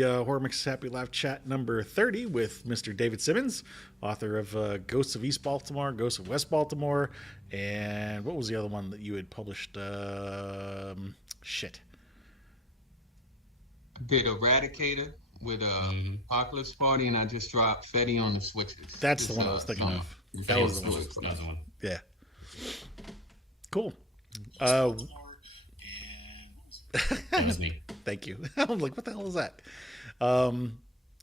the Horror Mix Happy Life chat number 30 with Mr. David Simmons, author of Ghosts of East Baltimore, Ghosts of West Baltimore, and what was the other one that you had published? Shit. I did Eradicator with Apocalypse Party, and I just dropped Fetty on the Switches. That's the one I was thinking of. That was the one. Another one. Yeah. Cool. That was me. Thank you. I'm like, what the hell is that?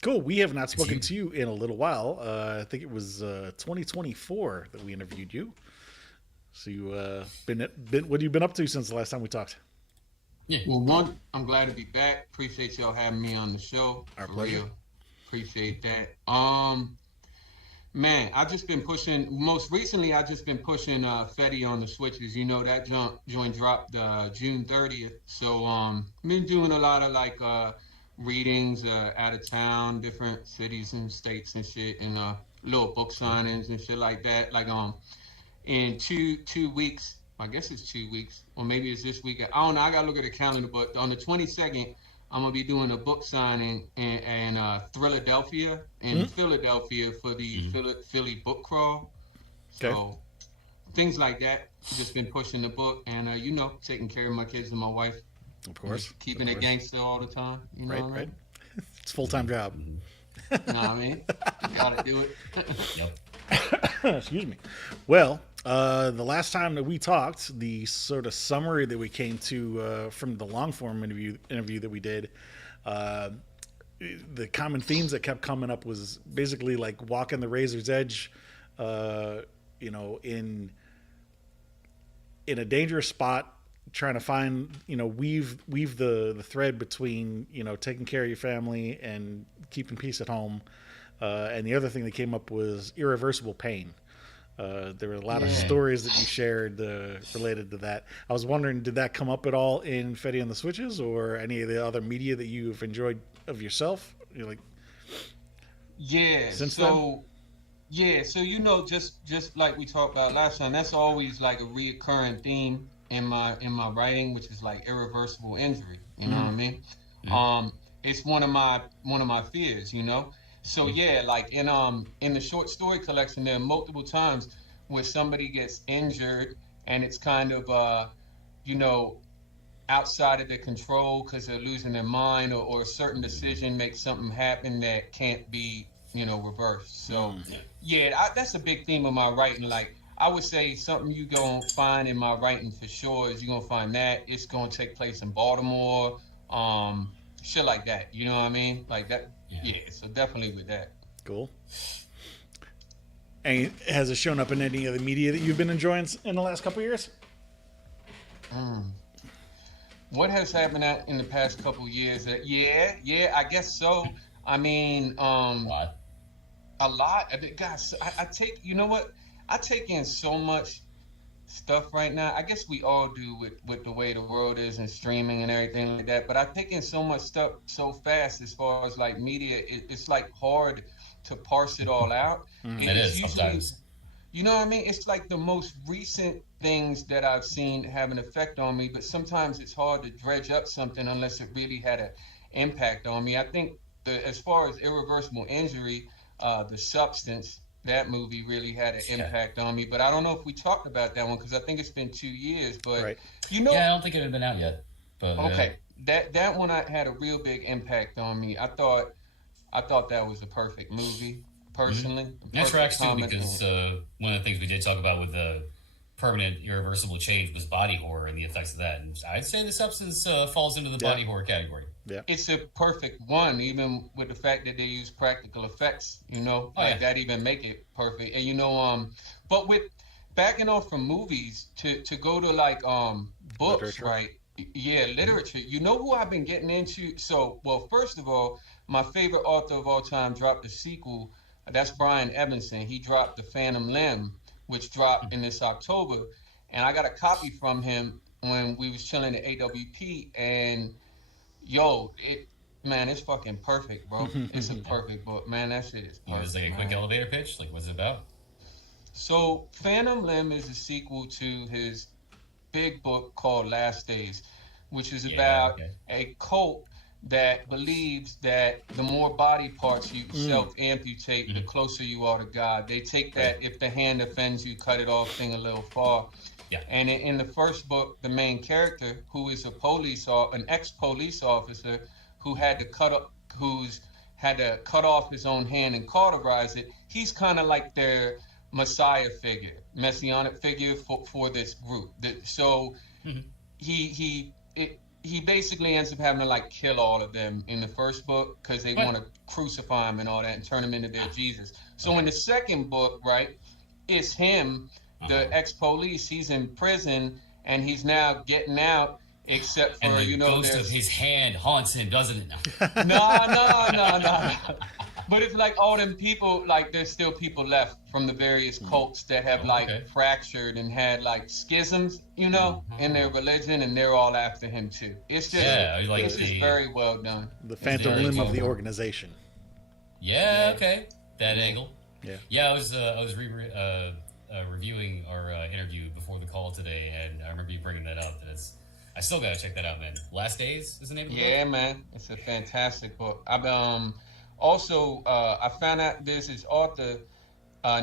Cool. We have not spoken to you in a little while. I think it was 2024 that we interviewed you. So you been what have you been up to since the last time we talked? Yeah. Well, I'm glad to be back. Appreciate y'all having me on the show. Our pleasure. Real. Appreciate that. Man, I've just been pushing. Most recently, I've just been pushing Fetty on the Switches. You know that joint dropped June 30th. So been doing a lot of like readings out of town, different cities and states and shit, and little book signings and shit like that. Like in two weeks, I guess it's 2 weeks, or maybe it's this week. I don't know. I gotta look at the calendar, but on the 22nd. I'm gonna be doing a book signing in Philadelphia Philadelphia for the Philly book crawl. So Okay. things like that. Just been pushing the book and taking care of my kids and my wife. Of course. Keeping it gangster all the time. You know Right, what I right. mean? It's a full-time job. You know what I mean? You gotta do it. Yep. Excuse me. Well, the last time that we talked, the sort of summary that we came to from the long form interview that we did, the common themes that kept coming up was basically like walking the razor's edge, in a dangerous spot, trying to find, weave the thread between, taking care of your family and keeping peace at home. And the other thing that came up was irreversible pain. There were a lot of stories that you shared related to that. I was wondering, did that come up at all in Fetty on the Switches or any of the other media that you've enjoyed of yourself? You're like, Yeah. Since so just like we talked about last time, that's always like a reoccurring theme in my writing, which is like irreversible injury. You know what I mean? It's one of my fears. So yeah, like in the short story collection, there are multiple times where somebody gets injured and it's kind of outside of their control because they're losing their mind or a certain decision makes something happen that can't be reversed. So that's a big theme of my writing. Like I would say something you gonna find in my writing for sure is you're gonna find that it's gonna take place in Baltimore, shit like that. You know what I mean? Like that. Yeah, so definitely with that. cool. And has it shown up in any of the media that you've been enjoying in the last couple of years? What has happened in the past couple years? Yeah, I guess so. I mean, What? a lot. Guys, I take. You know what? I take in so much stuff right now. I guess we all do with the way the world is and streaming and everything like that. But I take in so much stuff so fast as far as like media. It's like hard to parse it all out. It is sometimes. You know what I mean? It's like the most recent things that I've seen have an effect on me, but sometimes it's hard to dredge up something unless it really had an impact on me. I think as far as irreversible injury, The Substance, that movie really had an impact on me. But I don't know if we talked about that one because I think it's been 2 years. But Right. Yeah, I don't think it had been out yet. But okay, that one had a real big impact on me. I thought that was a perfect movie. Personally, that tracks too Perfect because comment. one of the things we did talk about with the permanent irreversible change was body horror and the effects of that. And I'd say The Substance falls into the body horror category. Yeah. It's a perfect one, even with the fact that they use practical effects. That even make it perfect. And but with backing off from movies to go to like books, Literature. right? Yeah, literature. You know who I've been getting into? So, well, first of all, my favorite author of all time dropped a sequel. That's Brian Evanson. He dropped The Phantom Limb, which dropped in this October, and I got a copy from him when we was chilling at AWP. And it's fucking perfect, bro. It's a perfect book, man. That shit is It perfect. was like a quick man. elevator pitch. Like, what's it about? So, Phantom Limb is a sequel to his big book called Last Days, which is about a cult that believes that the more body parts you self amputate, the closer you are to God. They take that if the hand offends you, cut it off thing a little far. Yeah. And in the first book, the main character, who is an ex-police officer who had to cut off his own hand and cauterize it, he's kind of like their messiah figure, messianic figure for this group. So he basically ends up having to like kill all of them in the first book because they want to crucify him and all that and turn him into their Jesus. So in the second book, right, it's him, the ex-police. He's in prison and he's now getting out, except for, and the ghost of his hand haunts him, doesn't it? No. But it's like all them people, like there's still people left from the various cults that have fractured and had like schisms, in their religion, and they're all after him too. It's just, it's just very well done. The phantom limb of the organization. Yeah, okay, that angle. Yeah. I was reviewing our interview before the call today, and I remember you bringing that up. I still gotta check that out, man. Last Days is the name of the book? Yeah, man, it's a fantastic book. I found out there's this author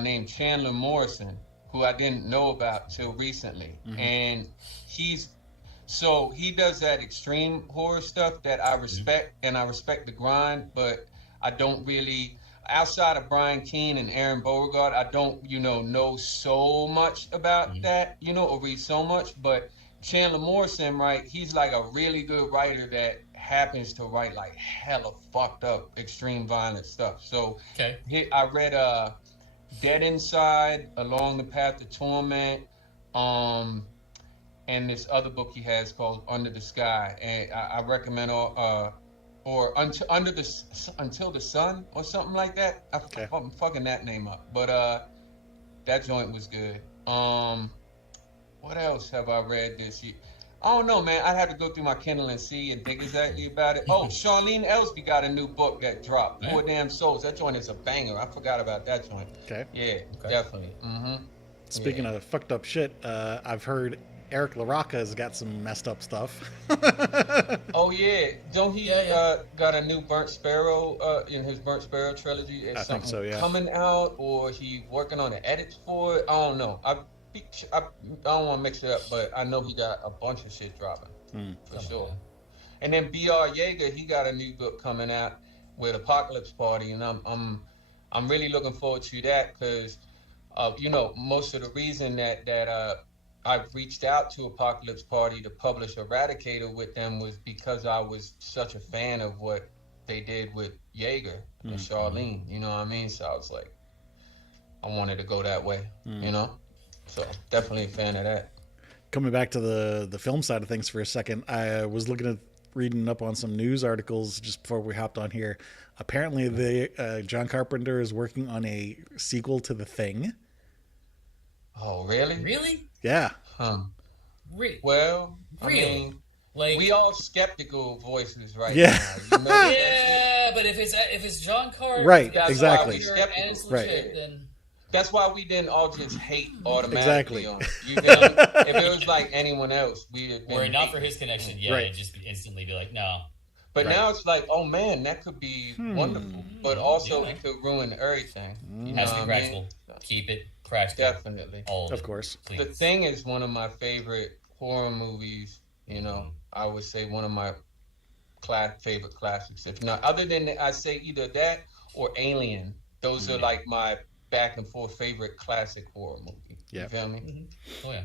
named Chandler Morrison, who I didn't know about till recently. And he does that extreme horror stuff that I respect, and I respect the grind, but I don't really, outside of Brian Keene and Aaron Beauregard, I don't, know so much about that, or read so much. But Chandler Morrison, right, he's like a really good writer that happens to write like hella fucked up extreme violent stuff. So I read Dead Inside, Along the Path to Torment, and this other book he has called Under the Sky, and I recommend or Until the Sun or something like that. I'm fucking that name up, but that joint was good. What else have I read this year? I don't know, man. I'd have to go through my Kindle and see and think exactly about it. Oh, Charlene Elsby got a new book that dropped. Poor Damn Souls. That joint is a banger. I forgot about that joint. Okay. Yeah, definitely. Speaking of fucked up shit, I've heard Eric LaRocca has got some messed up stuff. Oh, yeah. Don't he got a new Burnt Sparrow in his Burnt Sparrow trilogy? I think so, yeah. Coming out, or he working on the edits for it? I don't know. I don't want to mix it up, but I know he got a bunch of shit dropping for sure. And then B.R. Yeager, he got a new book coming out with Apocalypse Party, and I'm really looking forward to that because, most of the reason that I've reached out to Apocalypse Party to publish Eradicator with them was because I was such a fan of what they did with Yeager and Charlene. You know what I mean? So I was like, I wanted to go that way. So definitely a fan of that. Coming back to the film side of things for a second, I was reading up on some news articles just before we hopped on here. Apparently, John Carpenter is working on a sequel to The Thing. Oh, really? Really? Yeah. Well, I really? mean, like, we all skeptical voices right now. Yeah, but if it's John Carpenter, right? Exactly. Right. Then that's why we didn't all just hate automatically on it. If it was like anyone else, we'd have been were it not for his connection, it'd just instantly be like, no. But now it's like, oh man, that could be wonderful. But also it could ruin everything. It has to be practical. Keep it practical. Definitely. Of course. Please. The Thing is one of my favorite horror movies. I would say one of my favorite classics. If not, other than I say either that or Alien. Those are like my back and forth favorite classic horror movie. Yeah. You feel me? Oh yeah.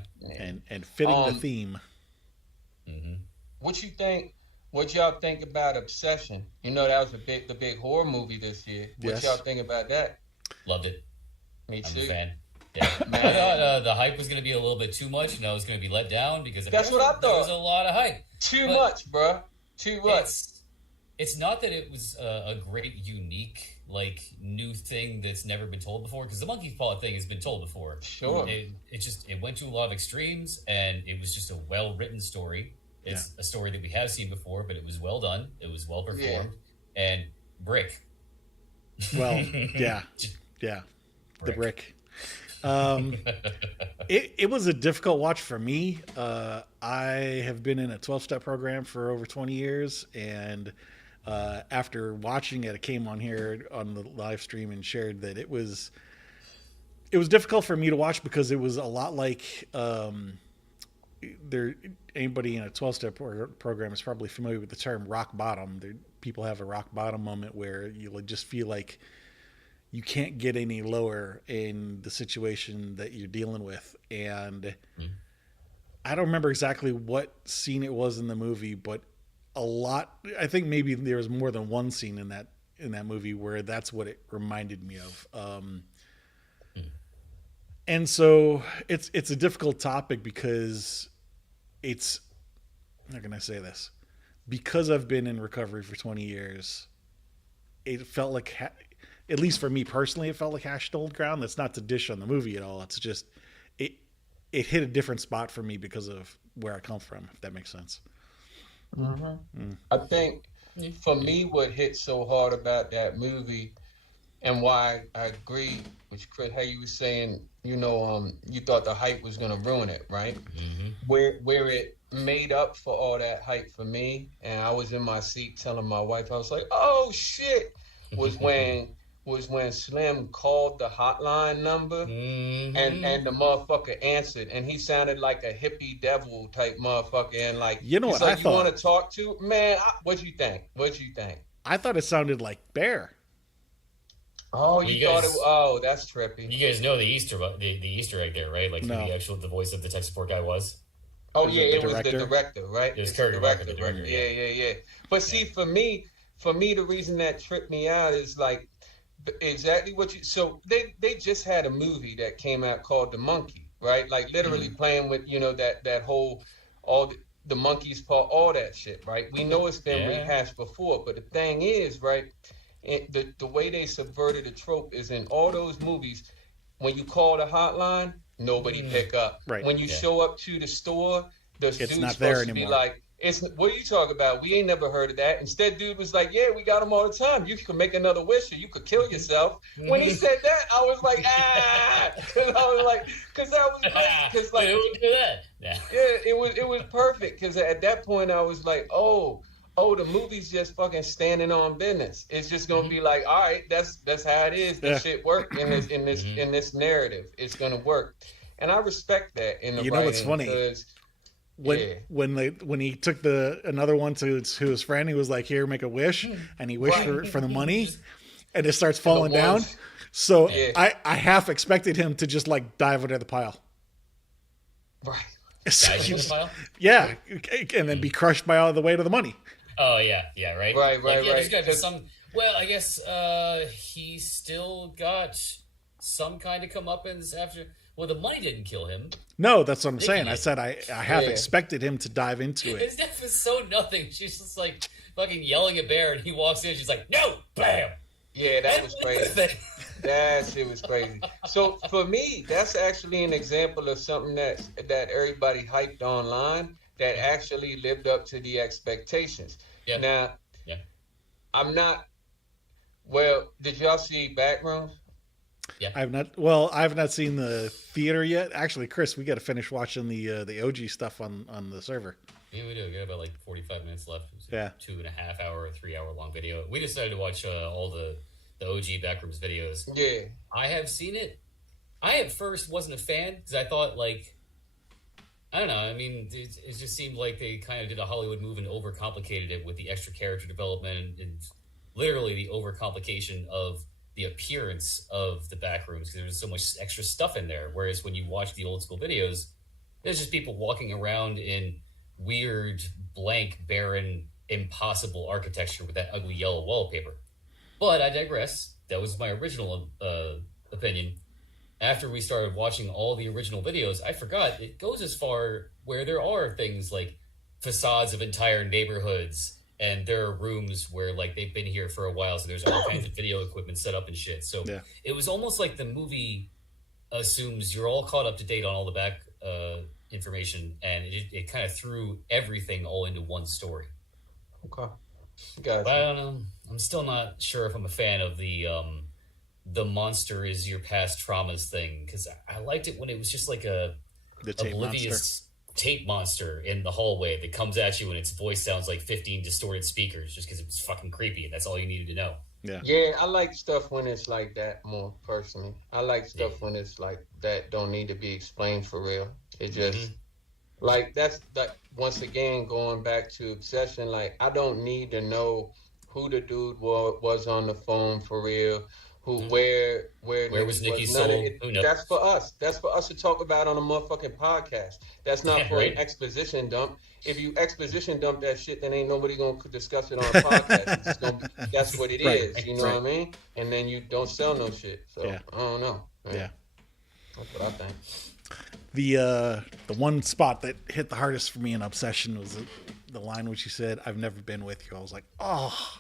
And fitting the theme. What you think? What y'all think about Obsession? That was the big horror movie this year. What y'all think about that? Loved it. Me too. I'm a fan. Yeah. I thought the hype was going to be a little bit too much, and I was going to be let down because that's what I thought. There was a lot of hype. Too much, bro. Too much. It's not that it was a great, unique, new thing that's never been told before, because the monkey paw thing has been told before. Sure. It went to a lot of extremes, and it was just a well-written story. It's a story that we have seen before, but it was well done. It was well performed. And Brick. Well, yeah. The Brick. It was a difficult watch for me. I have been in a 12-step program for over 20 years, and After watching it, I came on here on the live stream and shared that it was difficult for me to watch because it was a lot like there. Anybody in a 12-step program is probably familiar with the term rock bottom. People have a rock bottom moment where you just feel like you can't get any lower in the situation that you're dealing with. And I don't remember exactly what scene it was in the movie, but I think maybe there was more than one scene in that movie where that's what it reminded me of. And so it's a difficult topic because how can I say this? Because I've been in recovery for 20 years, it felt like, at least for me personally, it felt like hash to old ground. That's not to dish on the movie at all. It's just, it hit a different spot for me because of where I come from, if that makes sense. I think for me, what hit so hard about that movie and why I agree with Chris, how you were saying, you thought the hype was gonna ruin it, right? Where it made up for all that hype for me, and I was in my seat telling my wife, I was like, "Oh shit!" was when Slim called the hotline number, and the motherfucker answered, and he sounded like a hippie devil type motherfucker, and like, you know he's what like, I "You thought? want to talk to man? What you think? What you think?" I thought it sounded like Bear. Oh, Well, you thought it? Oh, that's trippy. You guys know the Easter egg there, right? Like who No. the voice of the tech support guy was. Oh Was yeah, it the it was the director? director, right? It was It's Kurt the Rucker, the right? director, yeah. Yeah. But see, for me, the reason that tripped me out is like exactly what you. So they just had a movie that came out called The Monkey, right? Like literally playing with that whole all the monkey's paw, all that shit, right? We know it's been Yeah. rehashed before, but the thing is, right? The way they subverted the trope is in all those movies. When you call the hotline, nobody pick up. Right. When you show up to the store, the It's dude's not there supposed to be anymore. like, "It's what are you talking about? We ain't never heard of that." Instead, dude was like, "Yeah, we got them all the time. You can make another wish, or you could kill yourself." When he said that, I was like, because I was like, because that was great. Because like, Who would do that? Yeah. yeah, it was perfect. Because at that point, I was like, oh, the movie's just fucking standing on business. It's just gonna be like, all right, that's how it is. This shit work in this narrative. It's gonna work, and I respect that in the You know writing what's funny? because When he took another one to his friend, he was like, "Here, make a wish," and he wished for the money, and it starts falling down. So I half expected him to just like dive under the pile. right. Dive in the pile? Yeah, and then be crushed by all the weight of the money. Oh yeah, right. Right. There's got to be some. Well, I guess he still got some kind of comeuppance after. Well, the money didn't kill him. No, that's what I'm saying. Thinking I said I half expected him to dive into it. His death was so nothing. She's just like fucking yelling at Bear, and he walks in. She's like, "No, bam!" Yeah, that was crazy. That shit was crazy. So for me, that's actually an example of something that everybody hyped online that actually lived up to the expectations. Yeah. Now, Yeah. I'm not. Well, did y'all see Backrooms? Yeah. I've not seen the theater yet. Actually, Chris, we got to finish watching the OG stuff on the server. Yeah, we do. We got about like 45 minutes left. It was Yeah. 2.5 hour, 3 hour long video. We decided to watch all the OG Backrooms videos. Yeah. I have seen it. I at first wasn't a fan because I thought I don't know. I mean, it just seemed like they kind of did a Hollywood move and overcomplicated it with the extra character development and literally the overcomplication of the appearance of the Backrooms because there was so much extra stuff in there. Whereas when you watch the old school videos, there's just people walking around in weird, blank, barren, impossible architecture with that ugly yellow wallpaper. But I digress. That was my original opinion. After we started watching all the original videos, I forgot it goes as far where there are things like facades of entire neighborhoods, and there are rooms where they've been here for a while, so there's all kinds of video equipment set up and shit. So It was almost like the movie assumes you're all caught up to date on all the back information, and it kind of threw everything all into one story. Okay. Gotcha. But I don't know. I'm still not sure if I'm a fan of the monster is your past traumas thing because I liked it when it was just like a The tape oblivious tape monster in the hallway that comes at you and its voice sounds like 15 distorted speakers just because it was fucking creepy and that's all you needed to know. Yeah, I like stuff when it's like that more personally. I like stuff when it's like that don't need to be explained for real. It just like that's that once again going back to obsession. Like I don't need to know who the dude was on the phone for real. Who where was Nikki's none soul? of it, Who knows? that's for us. That's for us to talk about on a motherfucking podcast. That's not for right. an exposition dump. If you exposition dump that shit, then ain't nobody gonna discuss it on a podcast. It's just gonna be, that's what it is. You know what I mean? And then you don't sell no shit. So I don't know. Man. Yeah, That's what I think. the one spot that hit the hardest for me in Obsession was the line which you said, "I've never been with you." I was like, oh.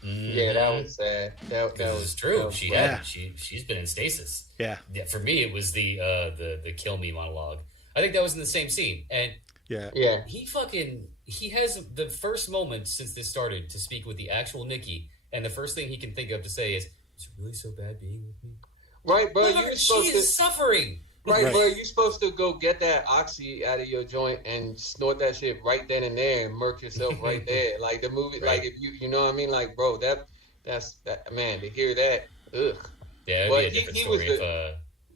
Yeah, that was sad. That was true. Was She's been in stasis. Yeah. For me, it was the kill me monologue. I think that was in the same scene, and yeah. He has the first moment since this started to speak with the actual Nikki, and the first thing he can think of to say is, "Is it really so bad being with me?" Right, bro. She is suffering. Right, bro. You're supposed to go get that oxy out of your joint and snort that shit right then and there and murk yourself right there. Like the movie, like if you know what I mean? Like, bro, that's man, to hear that, ugh. Yeah, it'd be a different story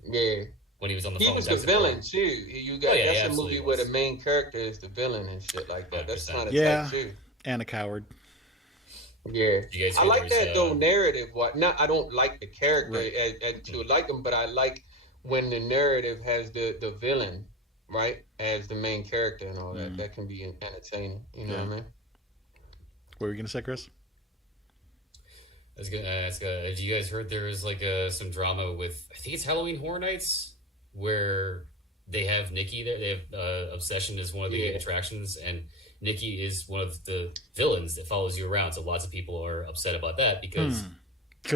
if, when he was on the phone. He was the villain too. You got that's a movie where the main character is the villain and shit like that. 100%. That's kind of tight too. And a coward. Yeah, I like that though narrative. I don't like the character to like him, but I like when the narrative has the villain, right, as the main character and all that. That can be entertaining. You know what I mean? What were you gonna say, Chris? I was gonna ask, have you guys heard there is like some drama with, I think it's Halloween Horror Nights, where they have Nikki there. They have Obsession as one of the attractions, and Nikki is one of the villains that follows you around. So lots of people are upset about that because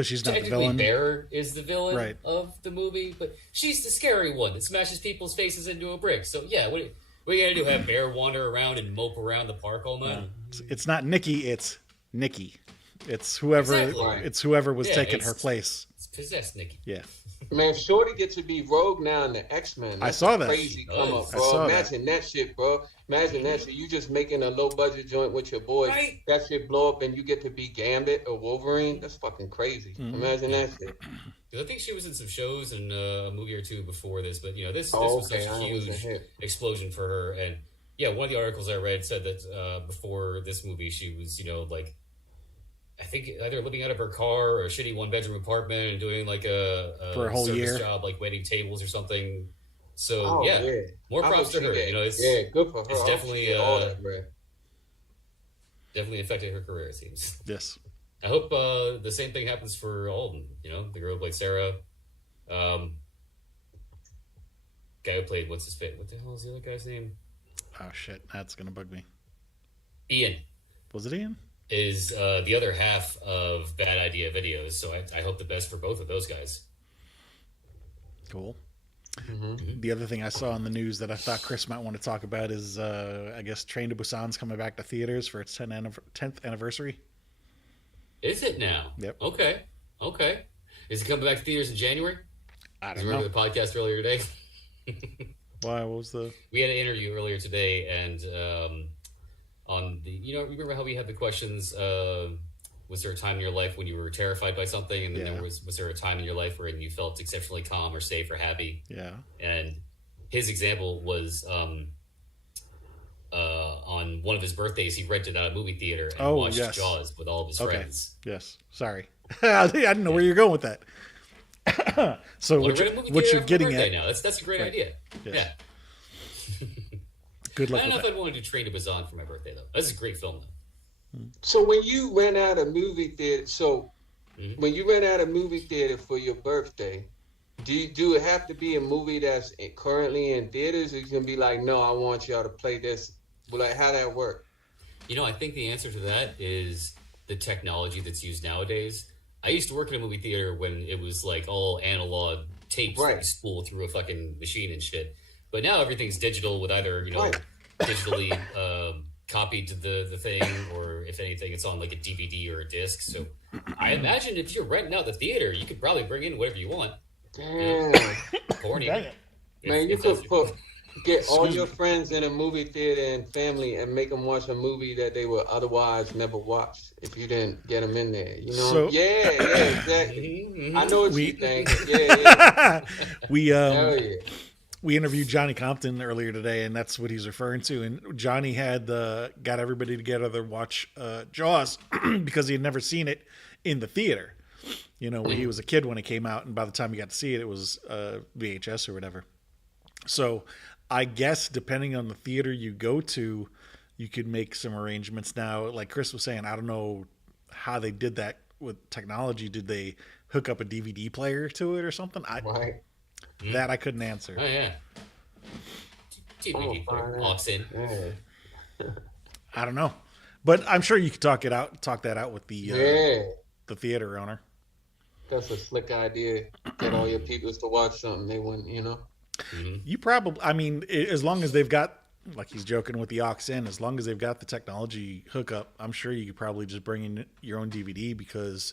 she's not the villain. Bear is the villain of the movie, but she's the scary one that smashes people's faces into a brick. So yeah, what are you gonna do? Have Bear wander around and mope around the park all night? It's not Nikki. It's Nikki. It's whoever. Exactly. It's whoever was taking her place. It's possessed Nikki. Yeah. Man, Shorty gets to be Rogue now in the X-Men. I saw that. Crazy come up, bro. Imagine that shit, bro. Imagine that shit. You just making a low budget joint with your boys. Right. That shit blow up and you get to be Gambit or Wolverine. That's fucking crazy. Imagine that shit. I think she was in some shows and a movie or two before this, but this was such a huge explosion for her. And yeah, one of the articles I read said that before this movie, she was like, I think either living out of her car or a shitty one-bedroom apartment and doing like a for a whole year job, like waiting tables or something. So more props to her. It's good for her. It's definitely affected her career. It seems. Yes. I hope the same thing happens for Alden. The girl who played Sarah. Guy who played what's his face? What the hell is the other guy's name? Oh shit, that's gonna bug me. Ian. Was it Ian? Is the other half of Bad Idea Videos. So I hope the best for both of those guys. Cool. The other thing I saw in the news that I thought Chris might want to talk about is, I guess, Train to Busan's coming back to theaters for its 10th anniversary. Is it now? Yep. Okay. Is it coming back to theaters in January? I don't know. Remember the podcast earlier today? Why? What was the... We had an interview earlier today, and on the... remember how we had the questions... was there a time in your life when you were terrified by something, and then was there a time in your life where you felt exceptionally calm or safe or happy? Yeah. And his example was on one of his birthdays, he rented out a movie theater and watched Jaws with all of his friends. Yes. Sorry. I didn't know where you're going with that. So what you're getting at now? That's a great idea. Yes. Yeah. Good luck. I don't know if I'd want to do Train to Busan for my birthday though. That's a great film though. So when you rent out a movie theater, when you rent out a movie theater for your birthday, do it have to be a movie that's currently in theaters, or you can be like, no, I want y'all to play this? Like, how that work? I think the answer to that is the technology that's used nowadays. I used to work in a movie theater when it was like all analog tapes that you spool through a fucking machine and shit. But now everything's digital with either digitally copied to the thing, or if anything, it's on like a DVD or a disc. So I imagine if you're renting out the theater, you could probably bring in whatever you want. Damn. Corny. Man, you could put Get all Excuse your me. friends in a movie theater and family and make them watch a movie that they would otherwise never watch if you didn't get them in there. You know? So Yeah, yeah, exactly. I know what you we thinking. Yeah, yeah. we Hell yeah. we interviewed Johnny Compton earlier today, and that's what he's referring to. And Johnny had got everybody together to watch Jaws because he had never seen it in the theater. You know, when he was a kid when it came out, and by the time he got to see it, it was VHS or whatever. So, I guess depending on the theater you go to, you could make some arrangements. Now, like Chris was saying, I don't know how they did that with technology. Did they hook up a DVD player to it or something? Right. That I couldn't answer. Oh yeah, I'm gonna DVD player, find out. aux in. Yeah. I don't know, but I'm sure you could talk that out with Yeah. the theater owner. That's a slick idea. Get all your peoples to watch something they wouldn't, you know? You probably, I mean, as long as they've got, like he's joking with the aux in, as long as they've got the technology hookup, I'm sure you could probably just bring in your own DVD because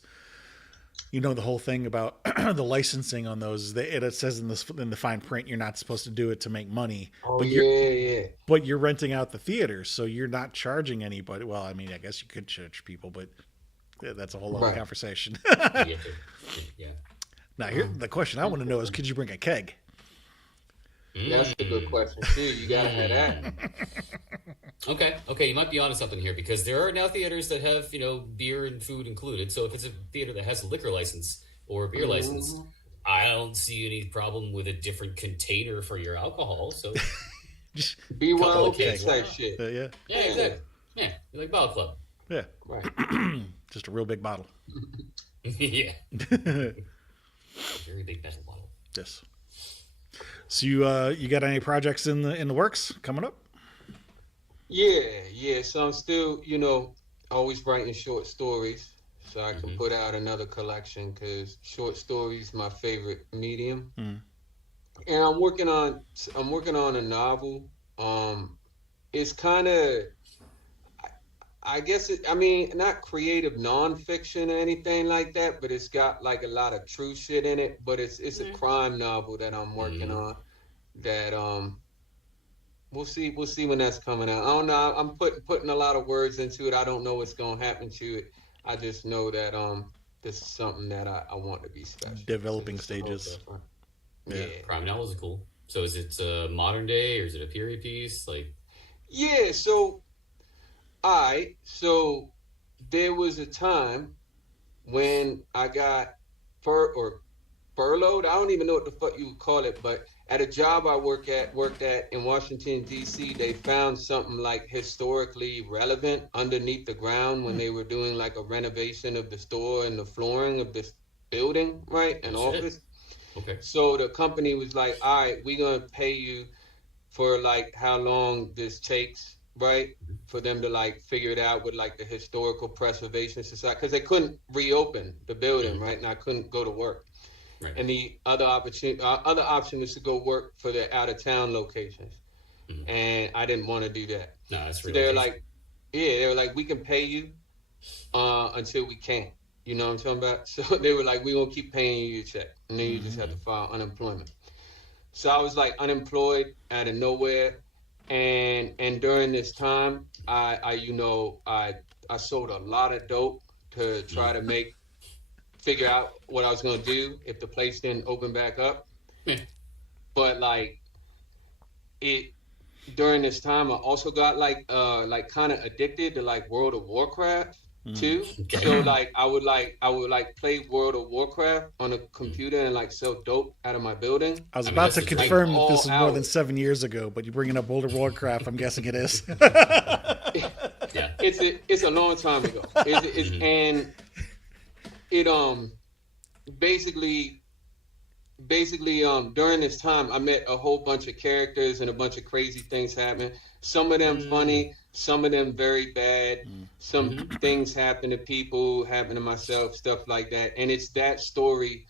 you know the whole thing about the licensing on those is that it says in the fine print you're not supposed to do it to make money, Oh but yeah, yeah. you're renting out the theaters, so you're not charging anybody. Well, I mean, I guess you could charge people, but that's a whole other Right. conversation. You have to, yeah. Now, here the question I want to know is, could you bring a keg? That's a good question too. You gotta have that. Okay, you might be onto something here because there are now theaters that have, beer and food included. So if it's a theater that has a liquor license or a beer license, I don't see any problem with a different container for your alcohol. So Just BYOB Okay. type shit. yeah, yeah, exactly. Yeah, you're like Bottle Club. yeah, Right. just a real big bottle. Yeah, very big metal bottle. Yes. So you got any projects in the works coming up? Yeah, yeah. So I'm still, always writing short stories so I can put out another collection because short stories my favorite medium. And I'm working on a novel. It's kind of, I guess not creative nonfiction or anything like that, but it's got like a lot of true shit in it. But it's a crime novel that I'm working on that we'll see when that's coming out. I don't know. I'm putting a lot of words into it. I don't know what's gonna happen to it. I just know that this is something that I want to be special. Developing It's a little stages. different. Yeah. Yeah. Crime novels are cool. So is it modern day or is it a period piece? Like, Yeah, so there was a time when I got furloughed. I don't even know what the fuck you would call it, but at a job I worked at in Washington D.C., they found something like historically relevant underneath the ground when they were doing like a renovation of the store and the flooring of this building, right? An Oh, shit. office. okay. So the company was like, "All right, we're gonna pay you for like how long this takes, right? For them to like figure it out with like the Historical Preservation Society, because they couldn't reopen the building, right? And I couldn't go to work. Right. And the other option was to go work for the out of town locations, and I didn't want to do that. No, that's So really they were like, we can pay you until we can't. You know what I'm talking about? So they were like, we're gonna keep paying you your check, and then you just have to file unemployment. So I was like unemployed out of nowhere, and during this time, I sold a lot of dope to try to figure out what I was gonna do if the place didn't open back up. Yeah. But like it during this time, I also got like kind of addicted to like World of Warcraft too. Okay. So like I would play World of Warcraft on a computer and like sell dope out of my building. I was I mean, about that's to just confirm like that this is all more than hours. 7 years ago, but you're bringing up World of Warcraft. I'm guessing it is. Yeah. It's a long time ago. And it basically during this time I met a whole bunch of characters and a bunch of crazy things happened. Some of them funny, some of them very bad. Some things happen to people, happen to myself, stuff like that. And it's that story,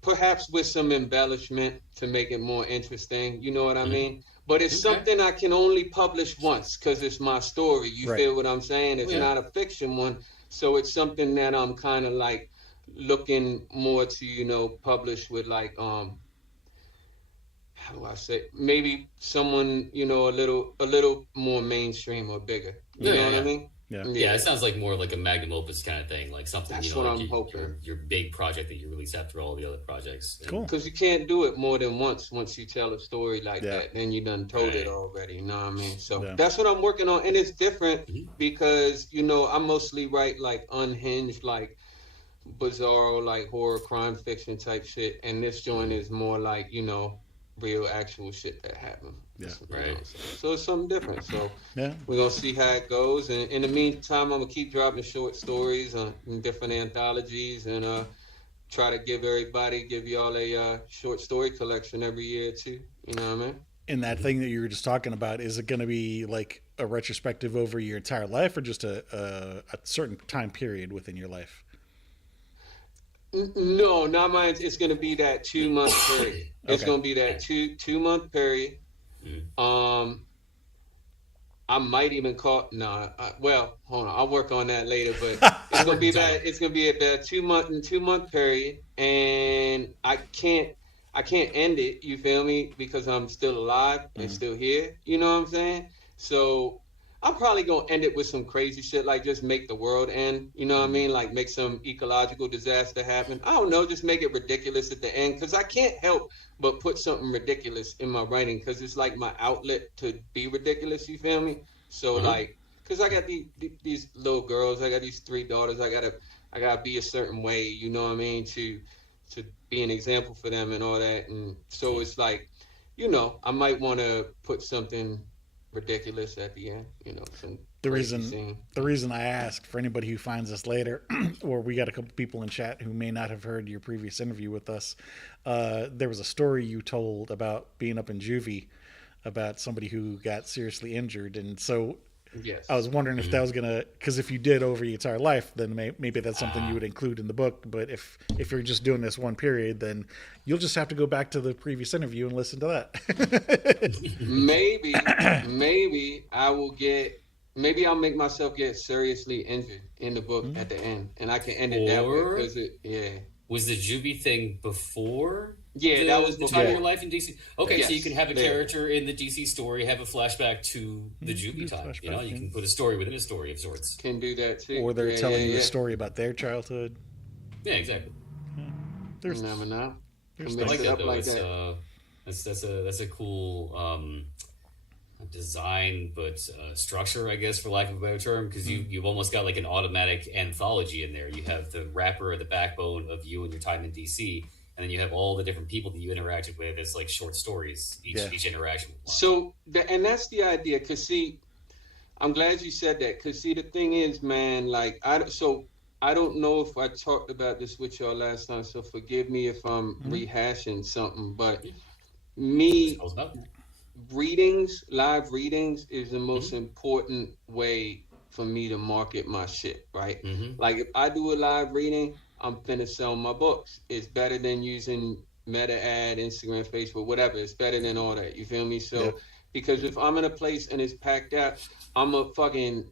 perhaps with some embellishment to make it more interesting. You know what I mean? But it's Okay. something I can only publish once because it's my story. You Right. feel what I'm saying? It's Yeah. not a fiction one. So it's something that I'm kind of like looking more to, publish with like how do I say, maybe someone, a little more mainstream or bigger. You Yeah, know yeah, what I yeah. mean? Yeah. Yeah, it Yeah, sounds like more like a magnum opus kind of thing, like something that's what like I'm hoping. your big project that you release after all the other projects. And Cool. Because you can't do it more than once. Once you tell a story like Yeah. that, then you done told it right, already. You know what I mean? So Yeah. that's what I'm working on, and it's different mm-hmm. because I mostly write like unhinged, like bizarro, like horror, crime fiction type shit, and this joint Mm-hmm. is more like real, actual shit that happened. Yeah. You know Right. what I'm saying? So it's something different. So Yeah. we're gonna see how it goes, and in the meantime, I'm gonna keep dropping short stories in different anthologies, and try to give y'all a short story collection every year too. You know what I mean? And that Mm-hmm. thing that you were just talking about, is it going to be like a retrospective over your entire life, or just a certain time period within your life? No, not mine. It's gonna be that 2 month period. It's Okay. gonna be that two month period. Mm-hmm. Um, I might even call. No, well, hold on. I'll work on that later. But it's gonna Working be title. that. It's gonna be at the 2 month period, and I can't end it. You feel me? Because I'm still alive and Mm. still here. You know what I'm saying? So I'm probably gonna end it with some crazy shit, like just make the world end. You know what I Mm. mean? Like make some ecological disaster happen. I don't know. Just make it ridiculous at the end, because I can't help but put something ridiculous in my writing, because it's like my outlet to be ridiculous. You feel me? So Uh-huh. like, because I got these little girls, I got these three daughters. I gotta be a certain way. You know what I mean? To be an example for them and all that. And so it's like, I might want to put something ridiculous at the end. Some the crazy reason scene. the reason I asked, for anybody who finds us later, or we got a couple people in chat who may not have heard your previous interview with us, there was a story you told about being up in juvie about somebody who got seriously injured, and so I was Yes. wondering if that Mm-hmm. was gonna, because if you did over your entire life, then maybe that's something you Ah, would include in the book. But if you're just doing this one period, then you'll just have to go back to the previous interview and listen to that. Maybe I will get. Maybe I'll make myself get seriously injured in the book at the end, and I can end it that way. or Cause yeah, was the Juvie thing before yeah, that was the time of your Yeah. before. life in DC? Okay, so you can Yes, have a there. character in the DC story have a flashback to the Do Juvie time. flashback, You yeah. can put a story within a story of sorts. Can do that too. Or they're Yeah, yeah, telling you a yeah. story about their childhood. Yeah, exactly. There's You never know. there's Can I mix like things. it that up though. like It's that. that's a cool design, but structure, I guess, for lack of a better term, because you've almost got like an automatic anthology in there. You have the wrapper or the backbone of you and your time in DC, and then you have all the different people that you interacted with as like short stories. Yeah. Each interaction with one. And that's the idea. Cause see, I'm glad you said that. Cause see, the thing is, man, like I don't know if I talked about this with y'all last time. So forgive me if I'm Mhm. rehashing something. But That's what it's me all about. live readings is the Mm-hmm. most important way for me to market my shit, right? Mm-hmm. Like if I do a live reading, I'm finna sell my books. It's better than using meta ad, Instagram, Facebook, whatever. It's better than all that. You feel me? Yeah. So because if I'm in a place and it's packed out, I'm a fucking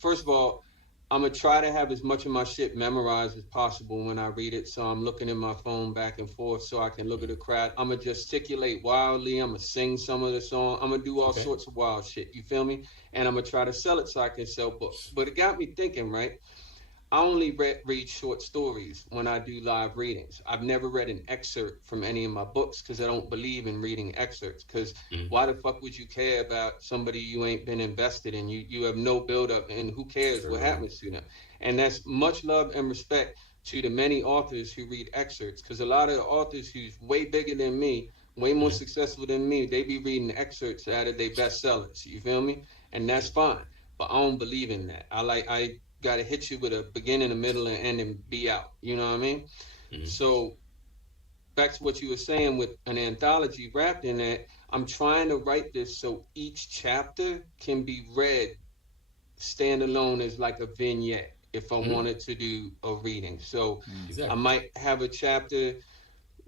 first of all, I'm gonna try to have as much of my shit memorized as possible when I read it. So I'm looking in my phone back and forth so I can look at the crowd. I'm gonna gesticulate wildly. I'm gonna sing some of the song. I'm gonna do all Okay. sorts of wild shit. You feel me? And I'm gonna try to sell it so I can sell books. But it got me thinking, right? I only read short stories when I do live readings. I've never read an excerpt from any of my books because I don't believe in reading excerpts. Because Mm-hmm. why the fuck would you care about somebody you ain't been invested in? You have no build up, and who cares what Sure. happens to them? And that's much love and respect to the many authors who read excerpts. Because a lot of the authors who's way bigger than me, way more Mm-hmm. successful than me, they be reading excerpts out of their bestsellers. You feel me? And that's fine. But I don't believe in that. I got to hit you with a beginning, a middle, and end, and be out. You know what I mean? Mm-hmm. So back to what you were saying with an anthology wrapped in that, I'm trying to write this so each chapter can be read standalone as like a vignette if I Mm-hmm. wanted to do a reading. So I Exactly. might have a chapter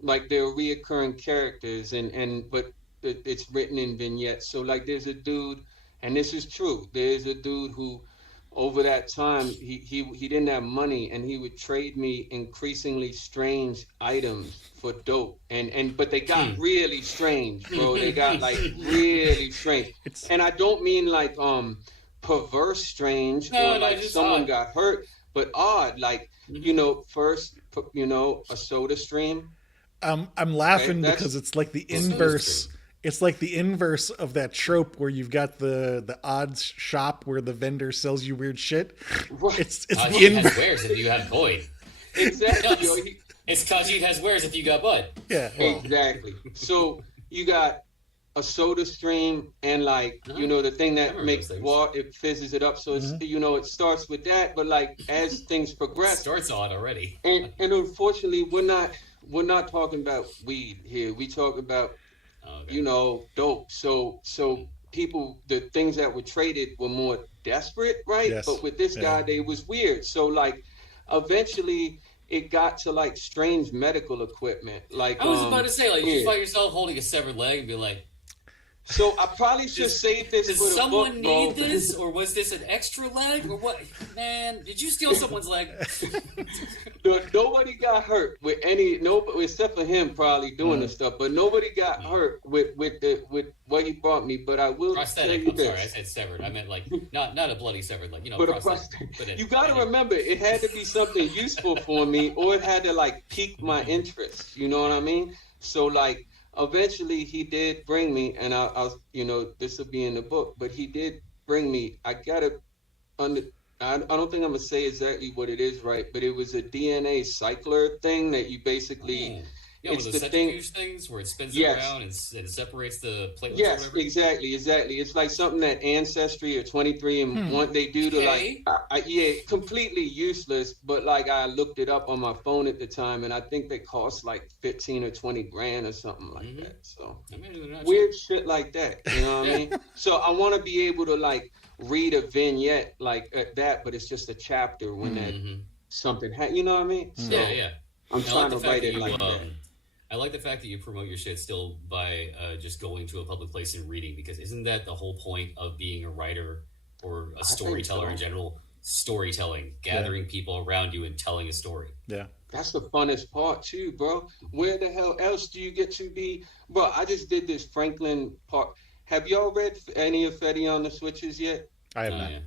like there are reoccurring characters, but it's written in vignettes. So like there's a dude, and this is true. There's a dude who over that time, he didn't have money, and he would trade me increasingly strange items for dope. And but they got really strange, bro. They got like really strange. It's And I don't mean like perverse strange or No, no, like just someone odd. got hurt, but odd. Like, first, a soda stream. I'm Okay, laughing that's because it's like the Well, so is inverse. It's like the inverse of that trope where you've got the odds shop where the vendor sells you weird shit. right. It's the Khajiit has inverse. wares if you have coin. Exactly, No, yo. it's Khajiit has wares if you got bud. Yeah, well, Exactly. So you got a soda stream and like the thing I that remember those makes things. water, it fizzes it up. So it's it starts with that, but like as things progress, Starts on already. and unfortunately we're not talking about weed here. We talk about Oh, okay. dope. So people, the things that were traded were more desperate, right? yes, But with this yeah. guy, they was weird. So like eventually it got to like strange medical equipment. Like I was about to say, like, you weird. find yourself holding a severed leg and be like, So I probably should does, save this does for the someone book, need bro. this? Or was this an extra leg? Or what? Man, did you steal someone's leg? Nobody got hurt with except for him probably doing the stuff, but nobody got hurt with what he brought me. But I will tell Prosthetic. you I'm sorry, I this. said severed. I meant like not a bloody severed leg. But a prosthetic. But you got to remember, it had to be something useful for me, or it had to like pique my interest. You know what I mean? So like, eventually he did bring me, and I'll this will be in the book, but he did bring me. I gotta under. I don't think I'm gonna say exactly what it is, right? But it was a DNA cycler thing that you basically. Yeah, one of It's those the thing. centrifuge things where it spins it Yes. around and it separates the platelets or Yes, whatever. exactly. It's like something that Ancestry or 23 and one they do to Okay. like, yeah, completely useless. But like I looked it up on my phone at the time, and I think they cost like 15 or 20 grand or something like that. So I mean, they're not weird shit like that. You know what I Yeah. mean? So I want to be able to like read a vignette like at that, but it's just a chapter when that something. You know what I mean? So Yeah, yeah. I'm I like trying the to fact write that it you like that. I like the fact that you promote your shit still by just going to a public place and reading, because isn't that the whole point of being a writer or a storyteller so. in general? Storytelling, gathering people around you and telling a story. Yeah. That's the funnest part too, bro. Where the hell else do you get to be? Bro, I just did this Franklin Park. Have y'all read any of Fetty on the Switches yet? I have Oh, not. yeah.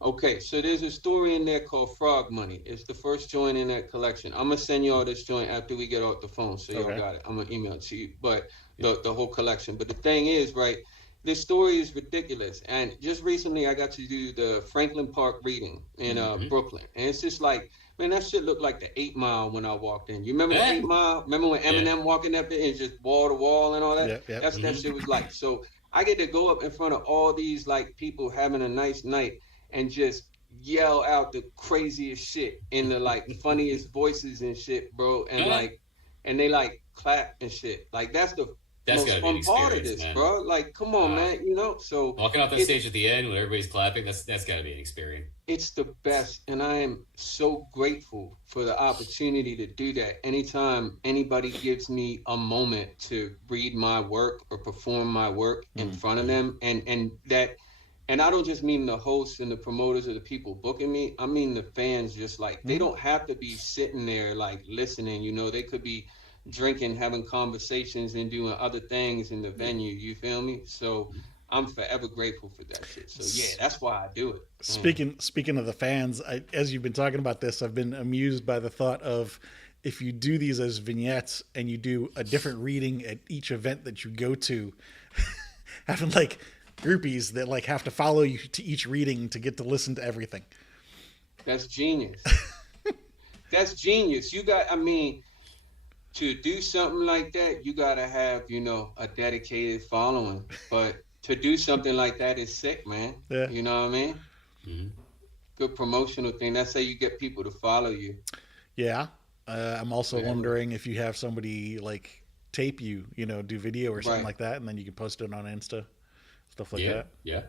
Okay, so there's a story in there called Frog Money. It's the first joint in that collection. I'm gonna send y'all this joint after we get off the phone, so y'all Okay. got it. I'm gonna email it to you, but the whole collection. But the thing is, right, this story is ridiculous. And just recently, I got to do the Franklin Park reading in Brooklyn, and it's just like, man, that shit looked like the 8 Mile when I walked in. You remember the Yeah. 8 Mile? Remember when Eminem walking up there and just wall to wall and all that? Yep, yep. That's what that shit was like. So I get to go up in front of all these like people having a nice night and just yell out the craziest shit in the like funniest voices and shit, bro. And like, and they like clap and shit. Like that's the That's most gotta be an fun part of experience, this, man. bro. Like, come on, man. So Walking off that it- stage at the end when everybody's clapping, that's got to be an experience. it's the best, and I am so grateful for the opportunity to do that. Anytime anybody gives me a moment to read my work or perform my work in front of them, and I don't just mean the hosts and the promoters or the people booking me. I mean the fans. Just like they don't have to be sitting there like listening. They could be drinking, having conversations, and doing other things in the venue. You feel me? So I'm forever grateful for that shit. So yeah, that's why I do it. Speaking of the fans, as you've been talking about this, I've been amused by the thought of if you do these as vignettes and you do a different reading at each event that you go to, having like groupies that like have to follow you to each reading to get to listen to everything. That's genius. That's genius. I mean, to do something like that, you gotta have, a dedicated following. But to do something like that is sick, man. Yeah. You know what I mean? Mm-hmm. Good promotional thing. That's how you get people to follow you. Yeah. I'm also wondering if you have somebody like tape you, do video or something like that, and then you can post it on Insta, stuff like that. Yeah.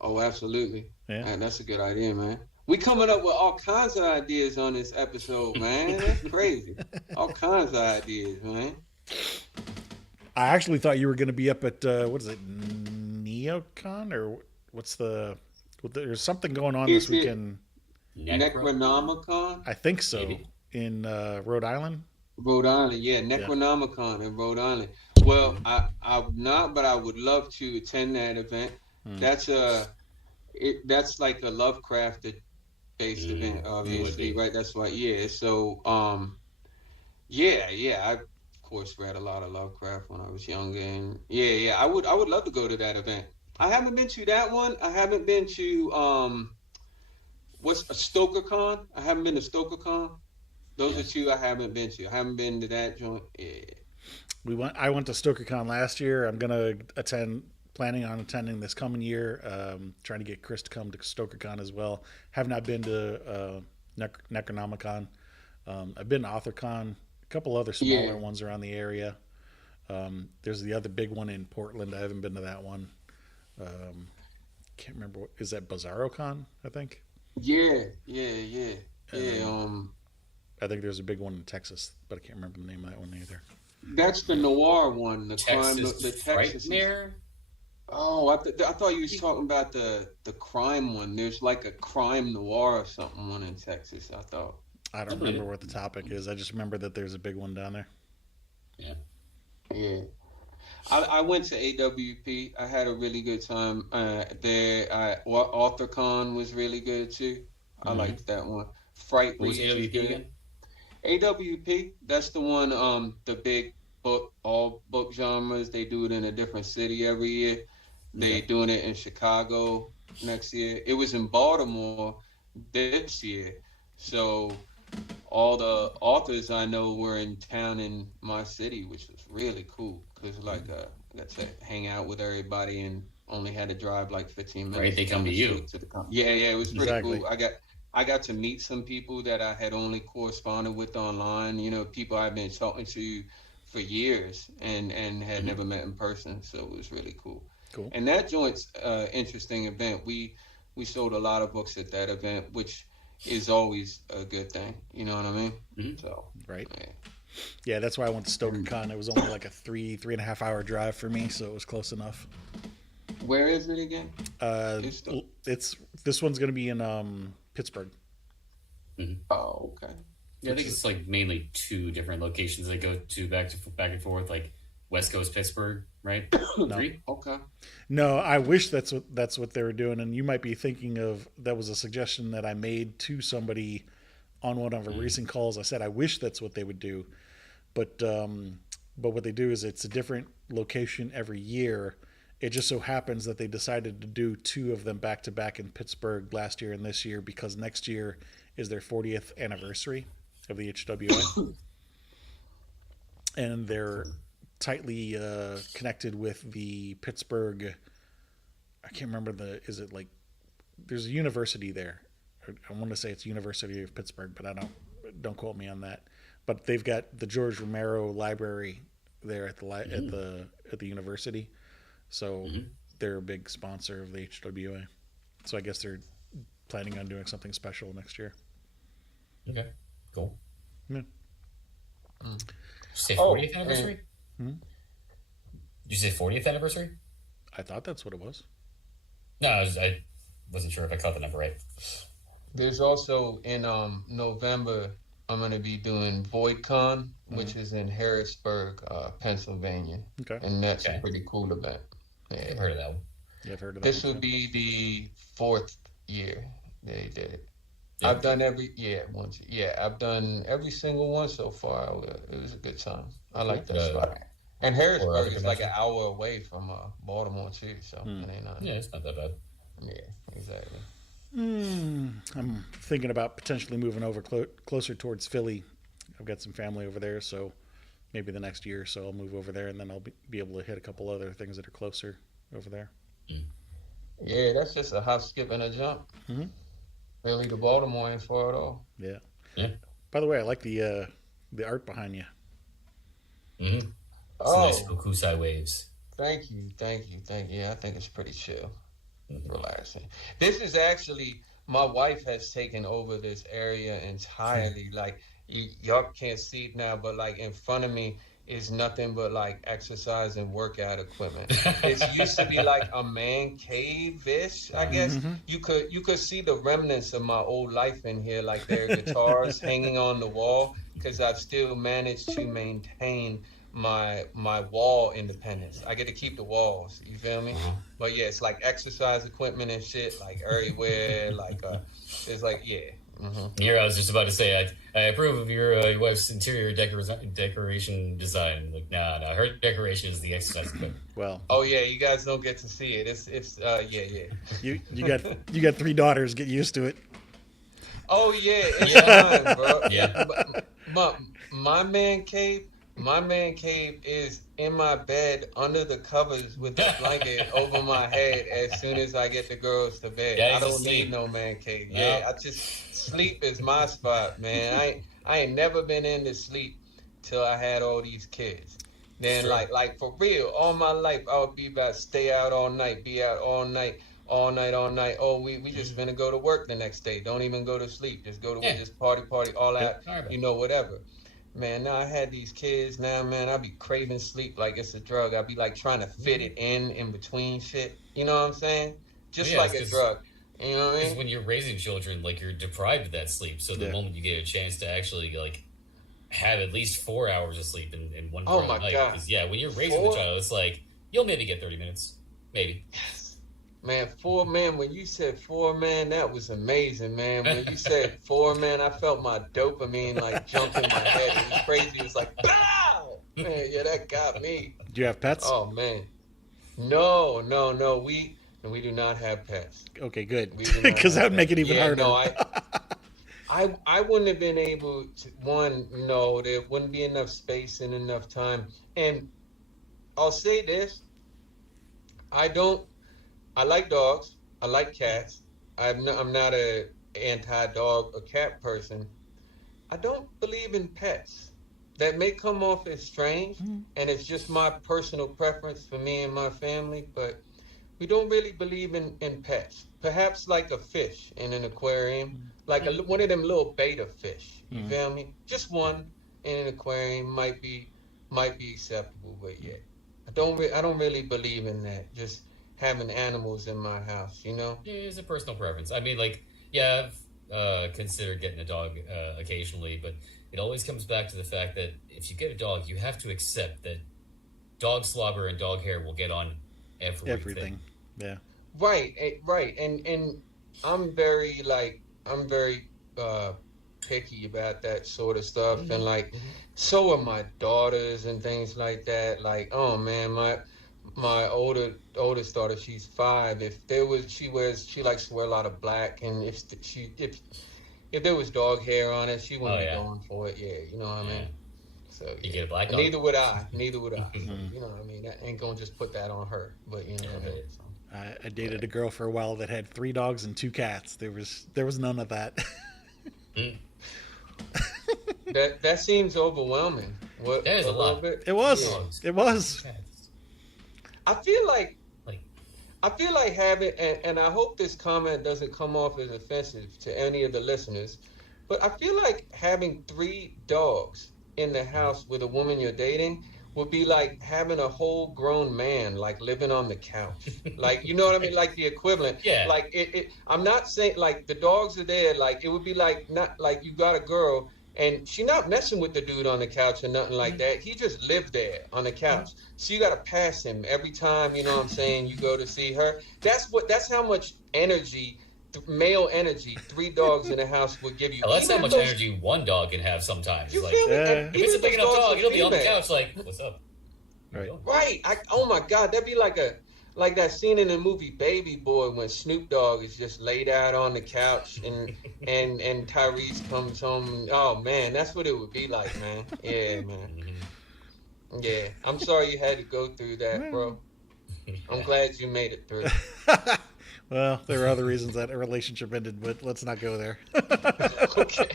Oh, absolutely. Yeah. Man, that's a good idea, man. We coming up with all kinds of ideas on this episode, man. That's crazy. All kinds of ideas, man. I actually thought you were going to be up at what is it, NeoCon, or what's the Well, there's something going on this Is it weekend. Necro, I Necronomicon? think so maybe. in Rhode Island. Rhode Island, yeah, Yeah. Necronomicon in Rhode Island. Well, Mm. I'm not, but I would love to attend that event. Hmm. That's that's like a Lovecraft based event, It would obviously, be. right? That's why, yeah. So, yeah, yeah. I, of course, read a lot of Lovecraft when I was younger, and yeah, yeah. I would love to go to that event. I haven't been to that one. I haven't been to what's a StokerCon? I haven't been to StokerCon. Those Yeah. are two I haven't been to. I haven't been to that joint. Yeah. I went to StokerCon last year. I'm gonna attend. Planning on attending this coming year. Trying to get Chris to come to StokerCon as well. Have not been to Necronomicon. I've been to AuthorCon. A couple other smaller Yeah. ones around the area. There's the other big one in Portland. I haven't been to that one. Um, can't remember. Is that BizarroCon? I think. Yeah, yeah, yeah, And yeah. then I think there's a big one in Texas, but I can't remember the name of that one either. That's the noir one, the crime, Texas the Texas. Frightmare. Oh, I thought you was talking about the crime one. There's like a crime noir or something one in Texas. I thought. I I don't believe remember it. what the topic is. I just remember that there's a big one down there. Yeah. Yeah, I went to AWP. I had a really good time there. AuthorCon was really good too. I Mm-hmm. liked that one. Fright What was Reads was AWP good. again? AWP, that's the one, the big book, all book genres. They do it in a different city every year. They Okay. doing it in Chicago next year. It was in Baltimore this year. So all the authors I know were in town in my city, which was really cool. Cause like I got to hang out with everybody and only had to drive like 15 Right. minutes They come down to the you. street to the Yeah, yeah, it was pretty Exactly. cool. I got to meet some people that I had only corresponded with online. You know, people I've been talking to for years and had Mm-hmm. never met in person. So it was really cool. Cool. And that joint's interesting event. We sold a lot of books at that event, which is always a good thing. You know what I mean? Mm-hmm. So Right. yeah. Yeah, that's why I went to StokerCon. It was only like a three and a half hour drive for me, so it was close enough. Where is it again? Uh, It's the it's this one's gonna be in Pittsburgh, Mm-hmm. Oh, okay. Yeah, I which think is it's like mainly two different locations they go to back and forth, like West Coast Pittsburgh, right? no, Three. Okay. no. I wish that's what they were doing, and you might be thinking of that was a suggestion that I made to somebody on one of our Mm. recent calls. I said I wish that's what they would do, but what they do is it's a different location every year. It just so happens that they decided to do two of them back to back in Pittsburgh last year and this year because next year is their 40th anniversary of the HWA, and they're tightly connected with the Pittsburgh. I can't remember is it like there's a university there. I want to say it's University of Pittsburgh, but I don't quote me on that. But they've got the George Romero Library there at Mm-hmm. at the university, so Mm-hmm. they're a big sponsor of the HWA. So I guess they're planning on doing something special next year. Okay. Cool. Yeah. Mm. Did you say Oh, 40th and anniversary? Hmm. Did you say 40th anniversary? I thought that's what it was. No, I wasn't sure if I caught the number right. there's also in November I'm gonna be doing VoidCon, Hmm. which is in Harrisburg, Pennsylvania, Okay. and that's a Okay. pretty cool event. I think Yeah. I've heard of that one. Yeah, I've heard of that This one will too. be the fourth year they did it. Yeah. I've done every yeah once yeah I've done every single one so far. It was a good time. I Cool. like that spot. And Or other Harrisburg is like an convention. hour away from Baltimore too, so Hmm. it ain't not. Yeah, it's not that bad. Yeah, exactly. I'm thinking about potentially moving over closer towards Philly. I've got some family over there, so maybe the next year or so I'll move over there, and then I'll be able to hit a couple other things that are closer over there. Mm. Yeah, that's just a hop, skip, and a jump. Hmm. Philly to Baltimore ain't far at all. Yeah. Yeah. By the way, I like the art behind you. Mm-hmm. Some nice Oh, Kokusai waves. thank you, thank you, thank you. Yeah, I think it's pretty chill, Mm-hmm. relaxing. This is actually my wife has taken over this area entirely. Like y'all can't see it now, but like in front of me is nothing but like exercise and workout equipment. It used to be like a man cave-ish, I guess. Mm-hmm. You could see the remnants of my old life in here, like there are guitars hanging on the wall, because I've still managed to maintain my wall independence. I get to keep the walls, you feel me? But yeah, it's like exercise equipment and shit, like everywhere, like it's like yeah. Here, I was just about to say, I approve of your wife's interior decoration design. Like, nah, her decoration is the exercise equipment. Well, oh yeah, you guys don't get to see it. It's yeah. you got 3 daughters. Get used to it. Oh yeah, it's fine, bro. Yeah. But my man cave is in my bed under the covers with a blanket over my head as soon as I get the girls to bed. Yeah, I he's don't asleep. need no man cave. No. Yeah, I just sleep is my spot, man. I ain't never been into sleep till I had all these kids. Then Sure. like for real, all my life I would be about stay out all night, be out all night. All night, all night. Oh, we just finna go to work the next day. Don't even go to sleep. Just go to work. Yeah. Just party, all Yeah. out. Whatever. Man, now I had these kids. Now, man, I be craving sleep like it's a drug. I be like trying to fit it in between shit. You know what I'm saying? Just Yeah, like it's a 'cause- drug. You know what I Because mean? when you're raising children, like you're deprived of that sleep. So the Yeah. moment you get a chance to actually like have at least 4 hours of sleep in one Oh girl my night, God. because yeah, when you're raising 4? a child, it's like you'll maybe get 30 minutes, maybe. Man, 4 man, when you said 4 man, that was amazing, man. When you said 4 man, I felt my dopamine like jump in my head. It was crazy. It was like, pow! Man, yeah, that got me. Do you have pets? Oh man. No. We do not have pets. Okay, good. We do not Because that have would make it pets. even Yeah, harder. no, I wouldn't have been able to. One, no, there wouldn't be enough space and enough time. And I'll say this: I don't. I like dogs. I like cats. I'm not a anti-dog or cat person. I don't believe in pets. That may come off as strange, and it's just my personal preference for me and my family, but we don't really believe in pets. Perhaps like a fish in an aquarium, like one of them little betta fish. You feel me? Just one in an aquarium might be acceptable, but yeah, I don't really believe in that. Just having animals in my house, you know? Yeah, it's a personal preference. I mean, like, yeah, I've considered getting a dog occasionally, but it always comes back to the fact that if you get a dog, you have to accept that dog slobber and dog hair will get on everything. Yeah. Right, right, and I'm very picky about that sort of stuff, and like so are my daughters and things like that. Like, oh man, my oldest daughter, she's 5. She likes to wear a lot of black, and if there was dog hair on it, she wouldn't be going for it. Yeah, you know what I mean. So You yeah. get a black dog. Neither would I. So, you know what I mean. That ain't gonna just put that on her, but you know what I mean. So. I dated a girl for a while that had 3 dogs and 2 cats. There was none of that. That seems overwhelming. That is a lot. Bit? It was. Yeah. It was. I feel like Like, having, and I hope this comment doesn't come off as offensive to any of the listeners, but I feel like having 3 dogs in the house with a woman you're dating would be like having a whole grown man like living on the couch. Like, you know what I mean? Like the equivalent. Yeah. Like I'm not saying like the dogs are there. Like it would be like not like you got a girl and she not messing with the dude on the couch or nothing like that. He just lived there on the couch. So you got to pass him every time, you know what I'm saying, you go to see her. That's how much energy, male energy, 3 dogs in the house would give you. that's how Even much if those- energy one dog can have sometimes. You Like, feel me? Yeah. And if it's a even big if enough those dog, dogs it'll are be on the female. couch like, what's up? Right. Right. Oh my God, that'd be like that scene in the movie Baby Boy when Snoop Dogg is just laid out on the couch and Tyrese comes home. And, oh man, that's what it would be like, man. Yeah, man. Yeah. I'm sorry you had to go through that, bro. I'm glad you made it through. Well, there were other reasons that a relationship ended, but let's not go there. Okay.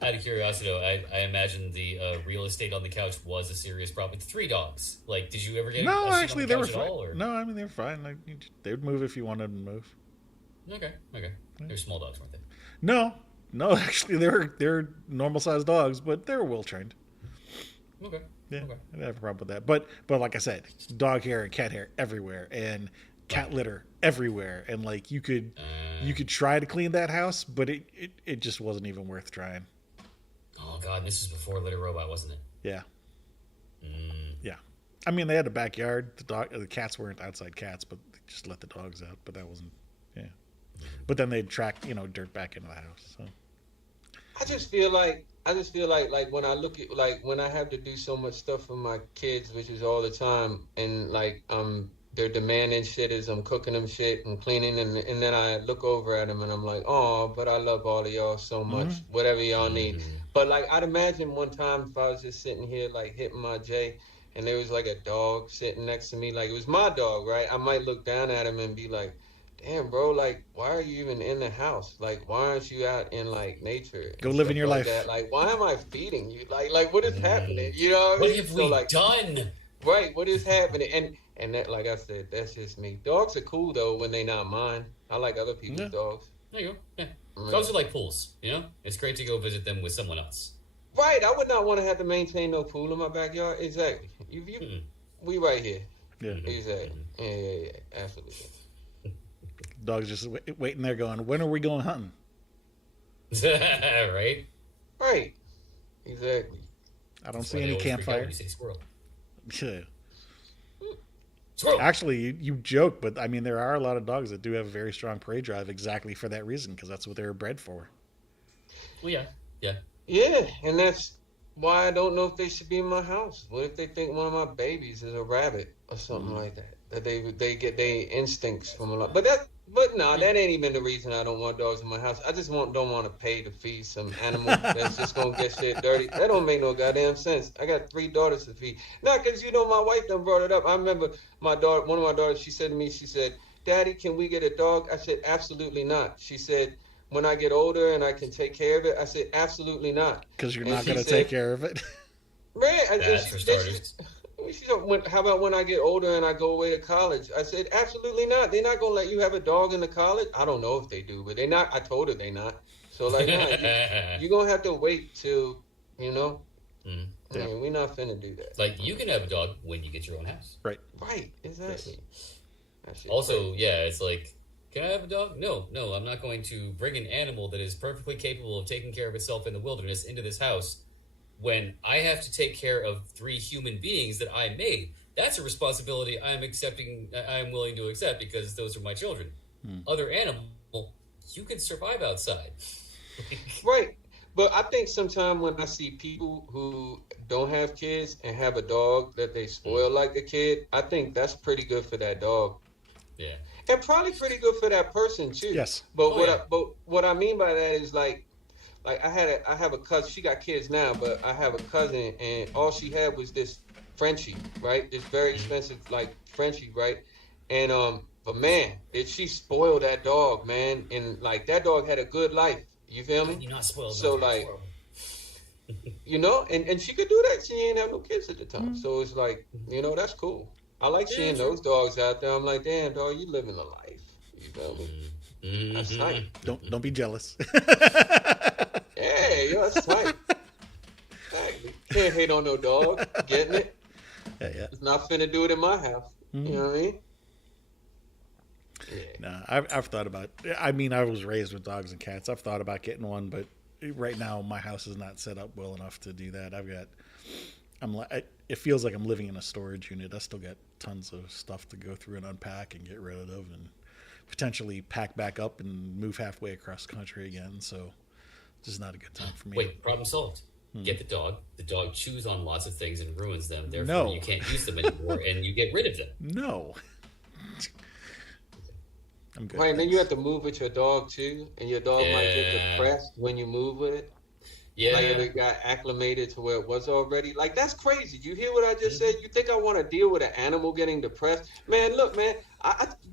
Out of curiosity, though, I imagine the real estate on the couch was a serious problem. 3 dogs. Like, did you ever get No, a seat actually, on they the were couch at fine. all? Or? No, I mean, they were fine. Like, they would move if you wanted them to move. Okay. They're small dogs, weren't they? No, actually, they were normal sized dogs, but they were well trained. Okay. Yeah, Okay. I don't have a problem with that. But like I said, dog hair and cat hair everywhere, and cat litter everywhere, and like you could try to clean that house, but it just wasn't even worth trying. Oh God, this was before Litter Robot, wasn't it? Yeah, Mm. yeah. I mean, they had a backyard. The cats weren't outside cats, but they just let the dogs out. But that wasn't, yeah. But then they'd track dirt back into the house. So I just feel like when I look at like when I have to do so much stuff for my kids, which is all the time, and like they're demanding shit as I'm cooking them shit and cleaning, and then I look over at them and I'm like, oh, but I love all of y'all so much, mm-hmm. whatever y'all need. Mm-hmm. But like I'd imagine one time if I was just sitting here like hitting my J, and there was like a dog sitting next to me, like it was my dog, right? I might look down at him and be like, damn, bro, like, why are you even in the house? Like, why aren't you out in like nature Go and live stuff in your like life. that? Like, why am I feeding you? Like, what is happening? Mm. You know what I What mean? have So we like, done? right, what is happening? And that, like I said, that's just me. Dogs are cool though when they not mine. I like other people's Yeah. dogs. There you go. Yeah. Yeah. Dogs are like pools, you know? It's great to go visit them with someone else. Right, I would not want to have to maintain no pool in my backyard. Exactly. Mm-mm. We right here. Yeah, Exactly. Yeah, absolutely. dogs just waiting there, going, "When are we going hunting?" Right? Right. Exactly. I don't That's see why they any always freak out when campfire. you say squirrel. Yeah. Squirrel! Actually, you joke, but I mean, there are a lot of dogs that do have a very strong prey drive exactly for that reason, because that's what they were bred for. Well, yeah. Yeah. Yeah, and that's why I don't know if they should be in my house. What if they think one of my babies is a rabbit or something like that? That they get their instincts from a lot. But no, that ain't even the reason I don't want dogs in my house. I just don't want to pay to feed some animal that's just gonna get shit dirty. That don't make no goddamn sense. I got 3 daughters to feed. Not because my wife done brought it up. I remember one of my daughters, she said to me, she said, "Daddy, can we get a dog?" I said, "Absolutely not." She said, "When I get older and I can take care of it," I said, "Absolutely not." Because you're And not she going to said, take care of it. "Man," and That's for starters. how about when I get older and I go away to college? I said, "Absolutely not. They're not gonna let you have a dog in the college." I don't know if they do, but they're not. I told her they not. So like, nah, you're gonna have to wait till, Mm. Yeah. we're not finna do that. Like, you can have a dog when you get your own house. Right. Right, exactly. That shit Also, crazy. yeah, it's like, can I have a dog? No, I'm not going to bring an animal that is perfectly capable of taking care of itself in the wilderness into this house when I have to take care of 3 human beings that I made. That's a responsibility I'm willing to accept because those are my children. Other animal, you can survive outside. Right. But I think sometimes when I see people who don't have kids and have a dog that they spoil like a kid, I think that's pretty good for that dog. Yeah. And probably pretty good for that person too. Yes. But Oh, what I mean by that is like I have a cousin. She got kids now, but I have a cousin, and all she had was this Frenchie, right? This very expensive like Frenchie, right? And but man, did she spoil that dog, man? And like that dog had a good life. You feel How me? can you not spoil So nothing? like, and she could do that. She ain't have no kids at the time, so it's like, that's cool. I like Yeah, seeing sure. those dogs out there. I'm like, damn, dog, you living a life. You feel me? That's tight. Don't be jealous. Hey, yo, that's tight. Exactly. Can't hate on no dog. Getting it? Yeah. It's not finna do it in my house. You know what I mean? Yeah. No, I've thought about. I mean, I was raised with dogs and cats. I've thought about getting one, but right now my house is not set up well enough to do that. It feels like I'm living in a storage unit. I still got tons of stuff to go through and unpack and get rid of, and potentially pack back up and move halfway across the country again. So, this is not a good time for me. Wait, problem solved. Get the dog. The dog chews on lots of things and ruins them. Therefore, No. you can't use them anymore, and you get rid of them. No. I'm good. Right, and then thanks. you have to move with your dog too, and your dog might get Yeah. depressed when you move with it. Yeah. Like if it got acclimated to where it was already. Like that's crazy. You hear what I just said? You think I want to deal with an animal getting depressed? Man, look, man,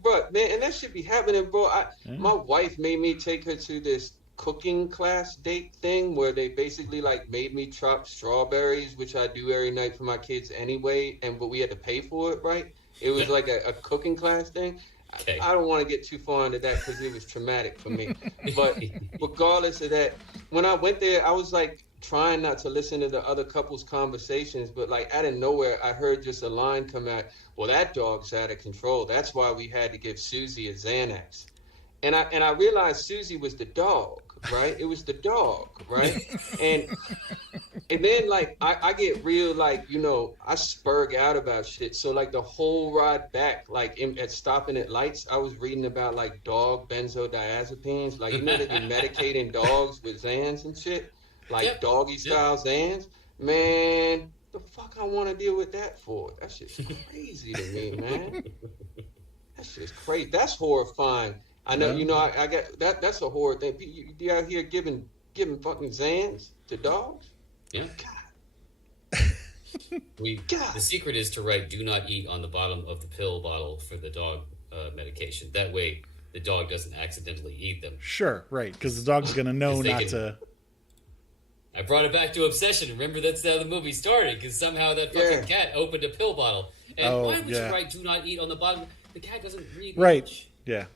bro, man, and that should be happening, bro. My wife made me take her to this cooking class date thing where they basically like made me chop strawberries, which I do every night for my kids anyway, but we had to pay for it, right? It was like a cooking class thing. Okay. I don't want to get too far into that because it was traumatic for me. But regardless of that, when I went there, I was like, trying not to listen to the other couple's conversations, but like out of nowhere, I heard just a line come out. Well, that dog's out of control. That's why we had to give Susie a Xanax. And I realized Susie was the dog, right? It was the dog, right? And then like I get real like, you know, I spurg out about shit. So like the whole ride back, like at stopping at lights, I was reading about like dog benzodiazepines. Like, you know, that they're medicating dogs with Xans and shit, like doggy style Xans. Man, the fuck I want to deal with that for? That shit's crazy to me, man. That shit's crazy. That's horrifying. I know, you know, I got that. That's a horror thing. You out here giving fucking Xans to dogs? Yeah. God. The secret is to write "do not eat" on the bottom of the pill bottle for the dog medication. That way, the dog doesn't accidentally eat them. Sure, right? Because the dog's gonna know not to. I brought it back to obsession. Remember, that's how the movie started. Because somehow that fucking cat opened a pill bottle. And why would you write "do not eat" on the bottom? The cat doesn't read. Right. Much. Yeah.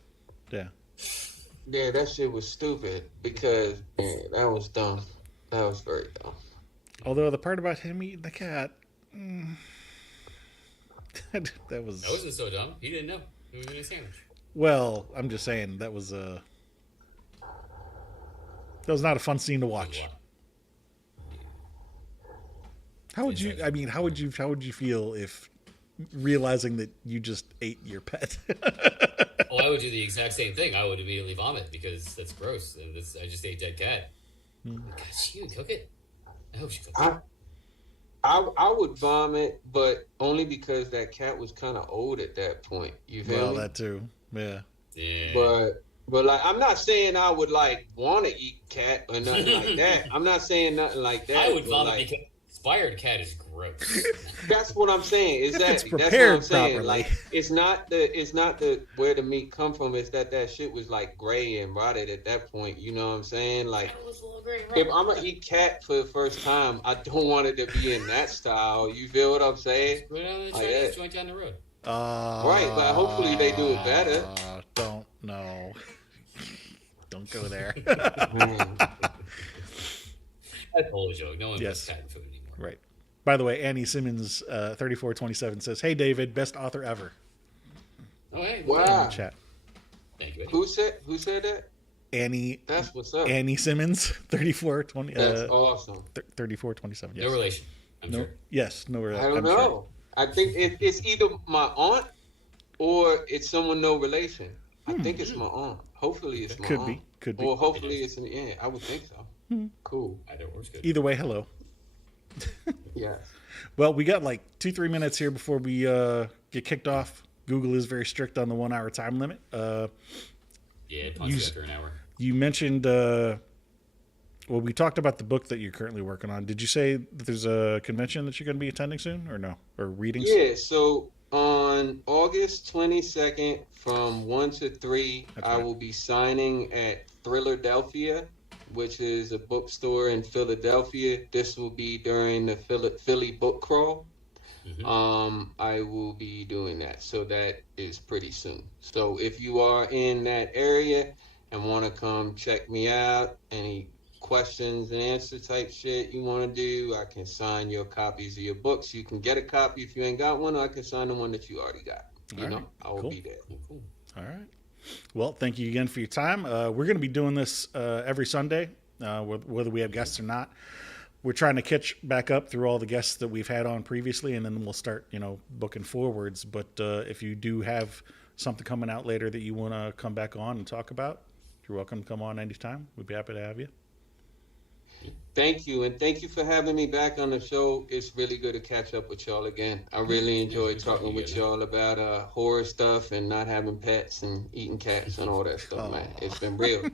Yeah, that shit was stupid because that was dumb. That was very dumb. Although the part about him eating the cat, that wasn't so dumb. He didn't know. He was in a sandwich. Well, I'm just saying that was not a fun scene to watch. How would you? I mean, how would you feel if realizing that you just ate your pet? Oh, I would do the exact same thing. I would immediately vomit because that's gross. And I just ate dead cat. God, she would cook it. I hope she cooked it. I would vomit, but only because that cat was kind of old at that point. You feel me? That too. Yeah. But like, I'm not saying I would like want to eat cat or nothing like that. I'm not saying nothing like that. I would vomit like, because expired cat is gross. That's what I'm saying. Exactly. That's what I'm saying. Like, it's not the where the meat come from. It's that shit was like gray and rotted at that point. You know what I'm saying? Like, if I'm gonna eat cat for the first time, I don't want it to be in that style. You feel what I'm saying? Go down to the Chinese joint down the road. Right, but hopefully they do it better. Don't go there. That's a whole joke. No one puts cat in food anymore. Right. By the way, Annie Simmons, 3427 says, "Hey David, best author ever." Oh, hey. Wow. In the chat. Thank you. Who said that? Annie. That's what's up. Annie Simmons, 3420. That's awesome. 3427. Yes. No relation. I'm sure. Yes, no relation. I don't know. Sure. I think it's either my aunt or it's someone no relation. I think it's my aunt. Hopefully it's my aunt. Could be. Or hopefully it's I would think so. Cool. Either works good. Either way, hello. Yes. Well, we got like 2-3 minutes here before we get kicked off. Google is very strict on the 1 hour time limit. It punts you after an hour. You mentioned, we talked about the book that you're currently working on. Did you say that there's a convention that you're going to be attending soon or no? Or readings? Yeah, so on August 22nd from 1 to 3, I will be signing at Thrillerdelphia, which is a bookstore in Philadelphia. This will be during the Philly book crawl. I will be doing that. So that is pretty soon. So if you are in that area and want to come check me out, any questions and answer type shit you want to do, I can sign your copies of your books. You can get a copy if you ain't got one, or I can sign the one that you already got. I will be there. Cool. All right. Well, thank you again for your time. We're going to be doing this every Sunday, whether we have guests or not. We're trying to catch back up through all the guests that we've had on previously, and then we'll start, booking forwards. But if you do have something coming out later that you want to come back on and talk about, you're welcome to come on anytime. We'd be happy to have you. Thank you, and thank you for having me back on the show. It's really good to catch up with y'all again. I really enjoyed talking with y'all about horror stuff and not having pets and eating cats and all that stuff, man. It's been real.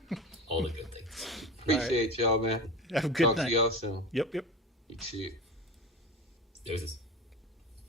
All the good things. Appreciate y'all, man. Have a good night. Talk to y'all soon. Yep. You too. Deuces.